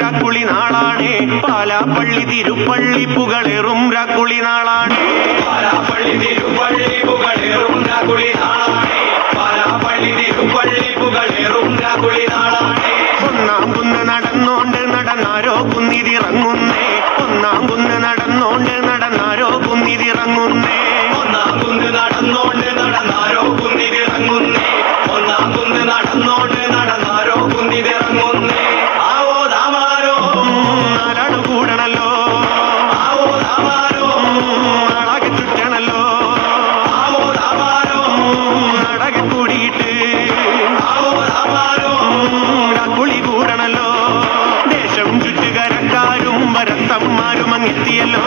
രാക്കുളി നാളാണേ. പാലാപ്പള്ളി തിരുപ്പള്ളി പുകളേറും രാക്കുളി നാളാണേ. പാലാപ്പള്ളി തിരുപ്പള്ളി പുകളേറും രാക്കുളി നാളാണേ. പാലാപ്പള്ളി തിരുപ്പള്ളി പുകളേറും രാക്കുളി നാളാണേ. ഒന്നാം കുന്ന് നടന്നോണ്ട് നടന്നാരോ കുന്നിതിറങ്ങുന്നേ. ഒന്നാം കുന്ന് നടന്നോണ്ട് നടന്നാരോ കുന്നിതിറങ്ങുന്നേ. ഒന്നാം കുന്ന് നടന്നോണ്ട് നടന്നാരോ കുന്നിതിറങ്ങുന്നേ. ഒന്നാം കുന്ന് നടന്നോണ്ട് നടന്നാരോ കുന്നിതിറങ്ങുന്നേ. ആവോ താമാരോ നാലാളു കൂടണല്ലോ. ആവോ താമാരോ നാളാകെ ചുറ്റണല്ലോ. ആവോ താമാരോ നാടകെ കൂടിയിട്ട് ആവോ താമാരോ രാക്കുളി കൂടണല്ലോ. ദേശം ചുറ്റുകരക്കാരും വരത്തന്മാരും അങ്ങെത്തിയല്ലോ.